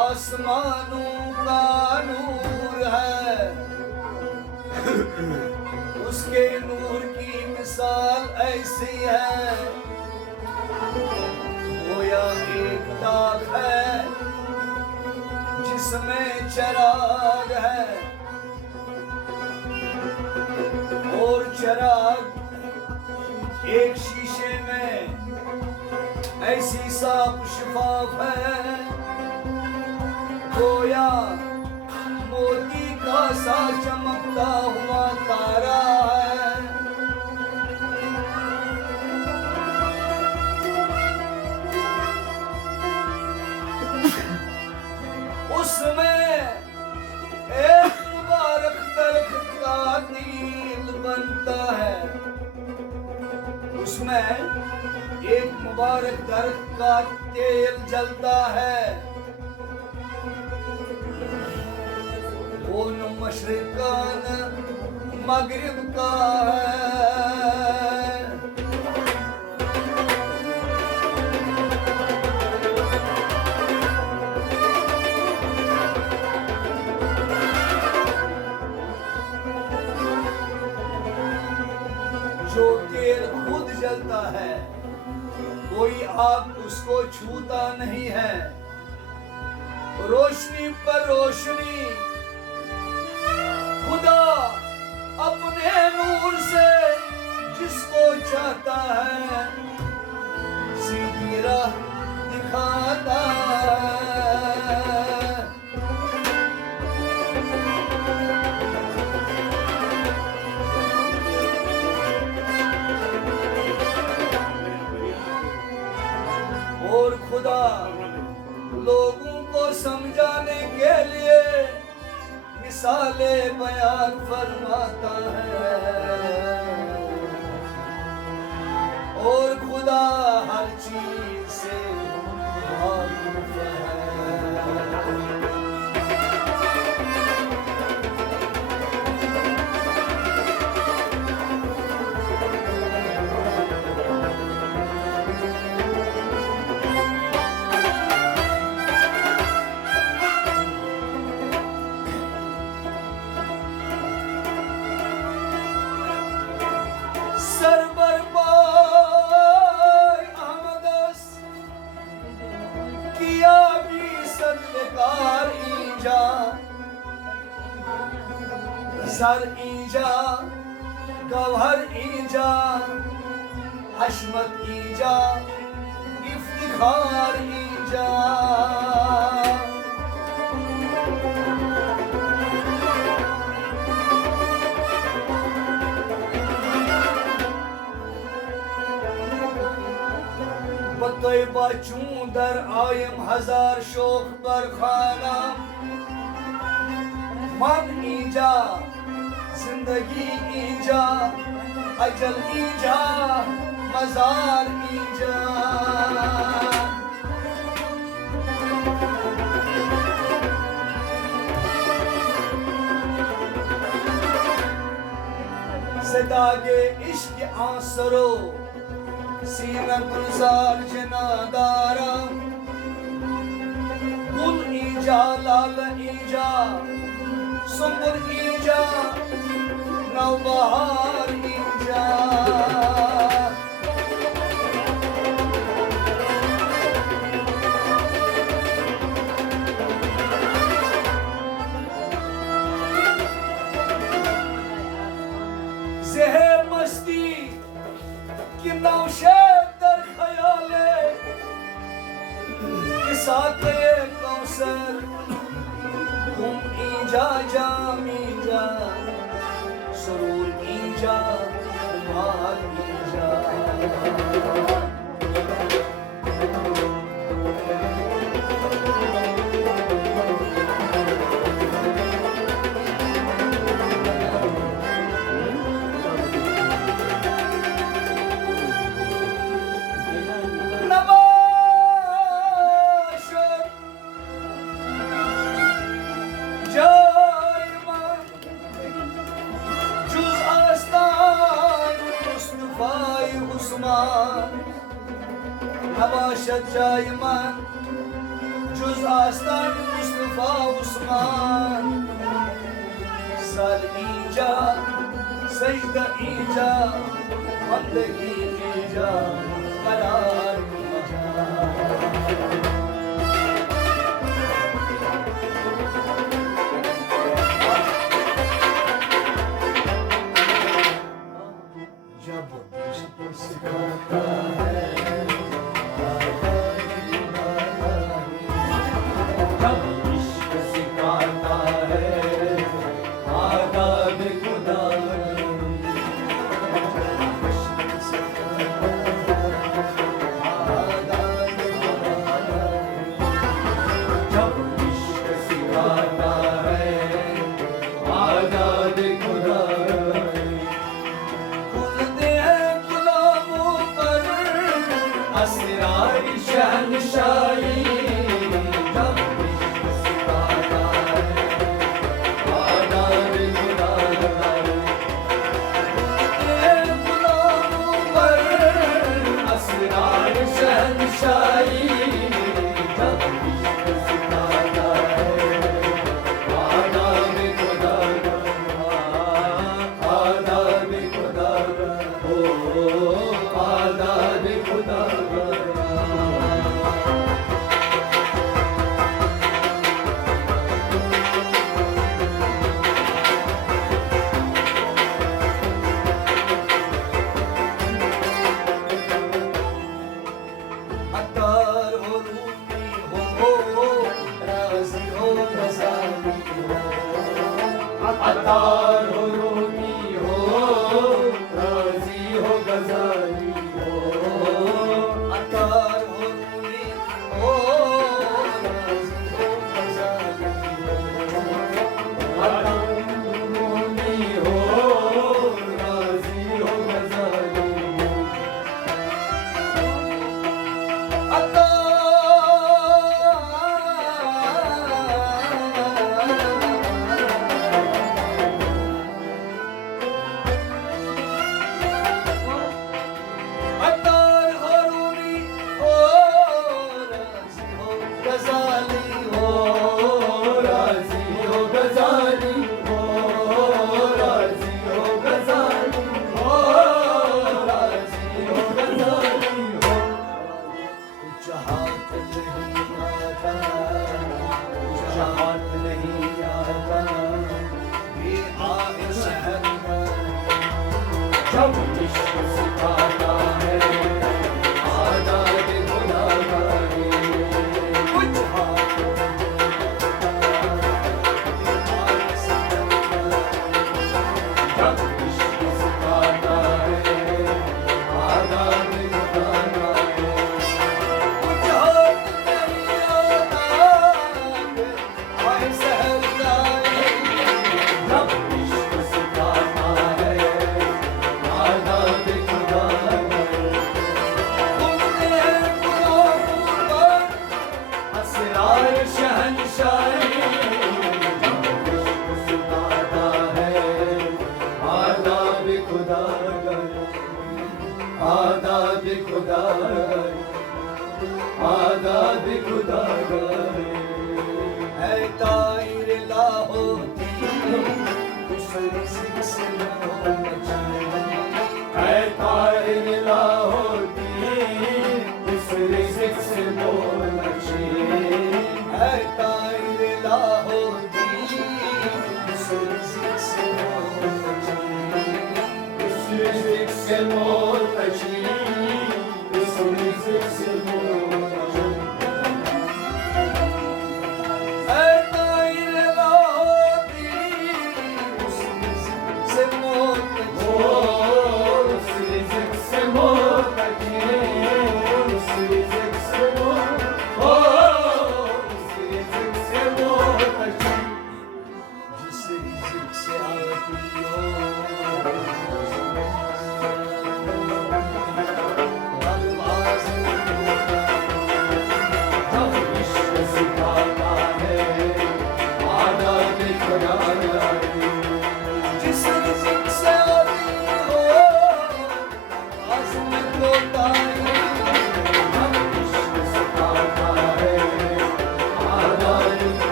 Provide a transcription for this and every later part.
आसमानों का नूर है, उसके नूर की मिसाल ऐसी है, गोया एक दाग है जिसमें चराग है, और चराग एक शीशे में ऐसी साफ शफाफ है, गोया मोती का सा चमकता हुआ तारा है। उसमें एक मुबारक दरख्त का नील बनता है, उसमें एक मुबारक दरख्त का तेल जलता है, वो न मशरिक का न मगरिब का है। जो तेल खुद जलता है, कोई आग उसको छूता नहीं है, रोशनी पर रोशनी खुदा अपने नूर से जिसको चाहता है सीधी राह दिखाता है। और खुदा लोगों को समझाने के लिए मिसाले बयान फरमाता है, और खुदा हर चीज से वाकिफ है। सर ईजा गौहर ईजा हशमत ईजा इफ्तिखार ईजा। बतैबा चूं दर आयम हजार शोख पर खाना मन ईजा जिंदगी ईजा अजल ईजा मजार ईजा। सदागे इश्क आंसरो सीना गुलजार जनादारा गुल ईजा लाल ईजा सुंदर ईजा नवबहार ईजा। ज़ेहे मस्ती की नौशेब दर ख्याले साथे कौसर तुम ईजा जाम ईजा सुरूर ईजा माल ईजा। नवाशत जायमन जुज आस्तान मुस्तफा उस्मान सर ईजा सजदा ईजा बंदगी ईजा करार ईजा जब इश्क सिखाता है जब इश्क सिखाता है आदाब खुदा जब इश्क सिखाता है आदाब खुदा असरार शहंशाही जब इश्क सिखाता है आदाब खुदा गुलामों पर असरार शहंशाही जब इश्क सिखाता है आदाब खुदा आदाब खुदा ओ आदाब खुदा अतार हो रूपी हो राजी हो गजाली हो अतार हो रूपी हो राजी हो गजाली हो अतार हो रूपी हो राजी हो गजाली हो अतार हो रूपी हो राजी हो गजाली अतार हो रूमी हो राजी हो गजाली हो राजी हो गजाली हो राजी हो गजाली हो राजी हो गजाली हो कुछ हाथ नहीं आता कुछ हाथ नहीं आता ये आए शहर जब इश्क सिखाता है आदाब खुदा कुछ हाथ जब इश्क सिखाता है आदाब खुदा कुछ हाथ नहीं आता आए शहर जाए जब इश्क सिखाता है आदाब खुदा घूमते हैं गुलामों पर असरार शहंशाही जब इश्क सिखाता है आदाब खुदा आदाब खुदा आदाब खुदा है ताइर लाहोती दूसरी से है ताइर लाहोती दूसरी से मोर मची है ताइर लाहोती दूसरी से मोर मची दूसरी से मोर मची दूसरी से मोर मची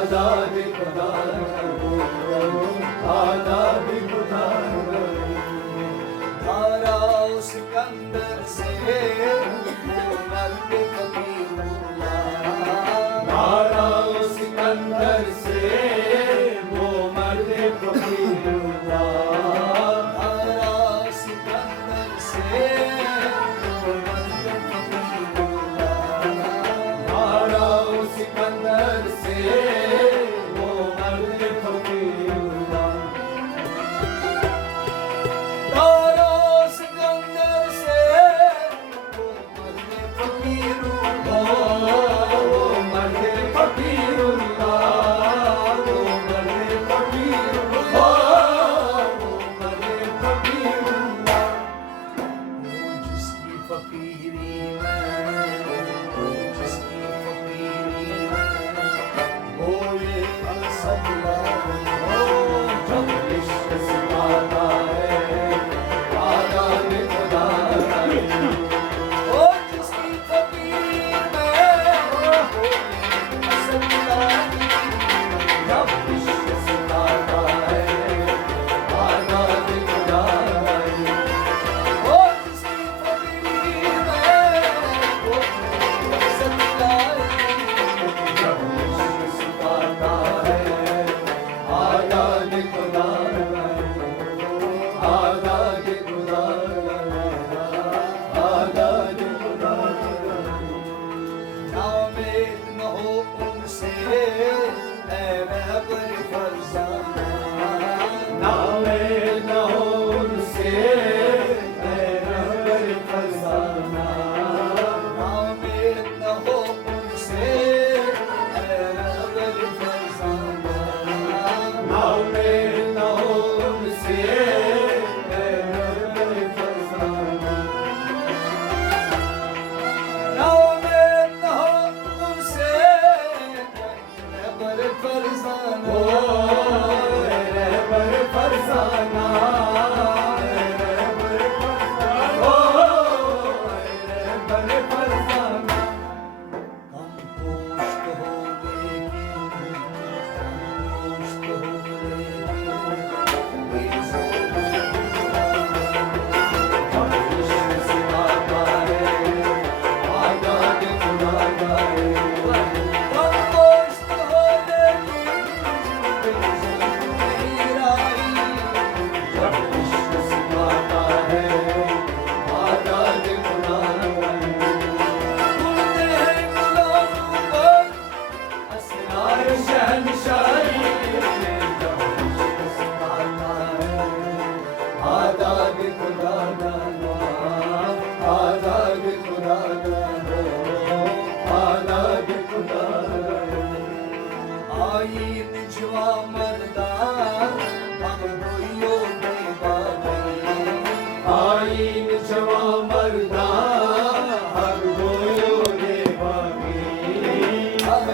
आजाद खुदा आजाद खुदा धारा सिकंदर से मर्द फकीरुल्लाह धारा सिकंदर से वो मर्द फकीरुल्लाह धारा सिकंदर से वो मर्द फकीरुल्लाह धारा सिकंदर से वो मर्द फकीरुल्लाह धारा सिकंदर से वो मर्द फकीरुल्लाह वो मर्द फकीरुल्लाह वो मर्द फकीरुल्लाह वो मर्द फकीरुल्लाह जिसकी फकीरी में जिसकी फकीरी में वो ये सजला ओ जब इश्क सिखाता है आजाद खुदा करे ओ जिसकी फकीरी में वो ये सजला जब इश्क सिखाता है आजाद खुदा करे ओ जिसकी फकीरी में वो ये सजला जब इश्क सिखाता है आजाद खुदा करे आजाद खुदा करे आजाद खुदा करे नामेद न हो उनसे ऐ रहबर फरजाना नामे न हो उनसे ऐ रहबर फसाना नामेद न हो उनसे ऐ रहबर फरजाना नामे न हो उनसे ऐ रहबर फसाना नामेद न हो उनसे रहबर फरजाना ओ रहबर फसाना रहबर फसाना ओ रहबर फसाना हम पोष्ट हो लेकिन हम पोष्ट हो जब इश्क सिखाता है आजाद खुदा करे असरार शहनशाही जब इश्क सिखाता है आजाद खुदा करे आजाद खुदा करे आजाद खुदा करे आईन जुआ मर्दा हम रोइयो बेबाकी आईन जवा मर्दा हर गोयो रे बागी हम